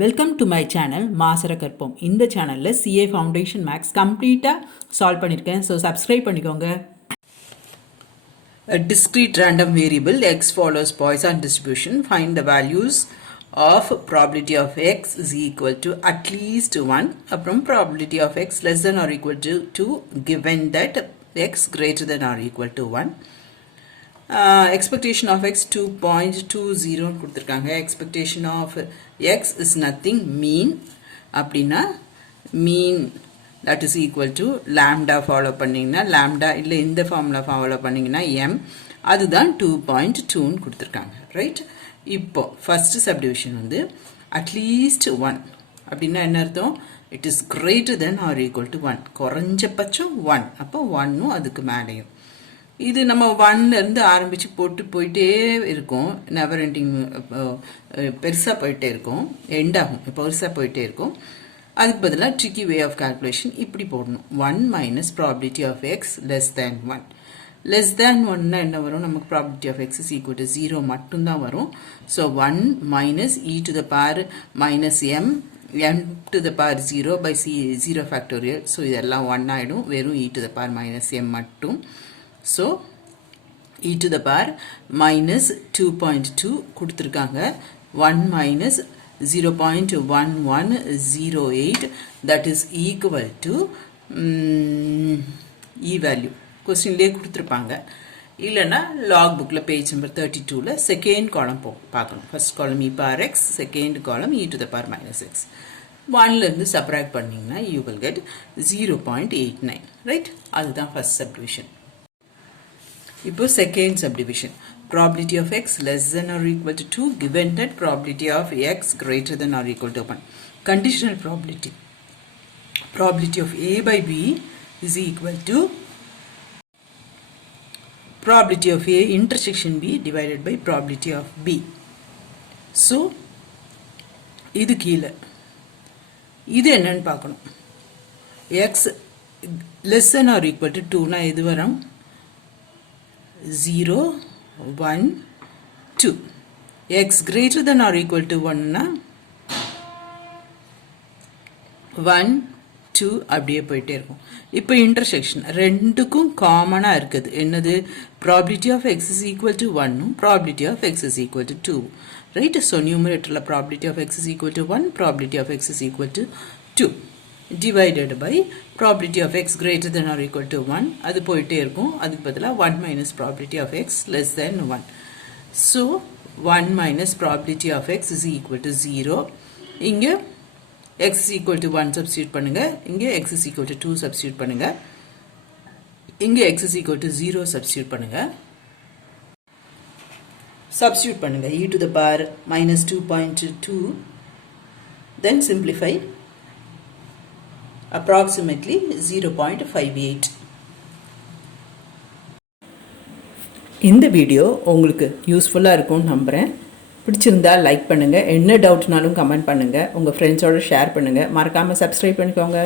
Welcome to my channel மாசரகற்போம். இந்த சேனலில் CA ஃபவுண்டேஷன் மேக்ஸ் கம்ப்ளீட்டாக சால்வ் பண்ணியிருக்கேன். ஸோ சப்ஸ்கிரைப் பண்ணிக்கோங்க. A discrete random variable x follows Poisson distribution. Find the values of probability of x is equal to at least 1 அப்புறம் probability of x less than or equal to 2 given that x greater than or equal to 1. Expectation of x 2.20 கொடுத்திருக்காங்க. Expectation of x is nothing mean அப்படின்னா mean that is equal to lambda follow பண்ணிங்கன்னா lambda இல்லை இந்த formula follow பண்ணிங்கன்னா m அதுதான் 2.2 கொடுத்திருக்காங்க. Right, இப்போ first subdivision வந்து at least 1 அப்படின்னா என்ன அர்த்தம்? it is greater than or equal to 1, குறைஞ்சபட்சம் 1, அப்போ 1 அதுக்கு மேலேயும். இது நம்ம 1ல இருந்து ஆரம்பிச்சு போயிட்டே இருக்கும். நெவர் எண்டிங், பெருசா போயிட்டே இருக்கும், எண்ட் ஆகும், பெருசா போயிட்டே இருக்கும். அதுக்கு பதிலாக ட்ரிக்கி வே ஆஃப் கால்குலேஷன் இப்படி போடணும். 1 minus probability of x less than 1. Less than 1னா என்ன வரும்? நமக்கு probability of x is equal to 0 மட்டும்தான் வரும். So 1 minus e to the power minus m m to the power 0 by 0 factorial. So இதெல்லாம் 1 ஆகிடும், வெறும் e to the power minus m மட்டும். So e to the power minus 2.2 கொடுத்திருக்காங்க. 1 minus 0.1108 that is equal to e value கொஸ்டின்லேயே கொடுத்துருப்பாங்க. இல்லைன்னா lock புக்கில் page number 32ல second column பார்க்கணும். First column e power x, second காலம் e to the power minus x. 1லேருந்து subtract பண்ணிங்கன்னா you will get 0.89. Right, அதுதான் first subdivision. இப்போ second subdivision, probability of x less than or equal to 2 given that probability of x greater than or equal to 1. Conditional probability, probability of a by b is equal to probability of a intersection b divided by probability of b. So இது கீழே, இது என்னன்னு பார்க்கணும். x less than or equal to 2 னா இது வரும் 0, 1, 2. x greater than or equal to 1 னா 1, 2 அப்படியே போயிட்டே இருக்கும். இப்போ இன்டர்செக்ஷன் ரெண்டுக்கும் காமனாக இருக்குது. என்னது? Probability of x is equal to 1, probability of x is equal to 2. Right, so நியூமரேட்டரில் probability of x is equal to 1, probability of x is equal to 2 divided by probability of x greater than or equal to 1. அது போயிட்டே இருக்கும். அதுக்கு பதிலாக 1 minus probability of x less than 1. So 1 minus probability of x is equal to 0. இங்கே x is equal to 1 substitute பண்ணுங்க. இங்கே x is equal to 2 substitute பண்ணுங்க. இங்கே x is equal to 0 substitute பண்ணுங்க. Substitute பண்ணுங்க e to the power minus 2.2. Then simplify. Approximately 0.58. இந்த video உங்களுக்கு யூஸ்ஃபுல்லாக இருக்கும்னு நம்புகிறேன். பிடிச்சிருந்தா லைக் பண்ணுங்கள், என்ன டவுட்னாலும் கமெண்ட் பண்ணுங்கள், உங்கள் ஃப்ரெண்ட்ஸோடு ஷேர் பண்ணுங்கள், மறக்காமல் சப்ஸ்கிரைப் பண்ணிக்கோங்க.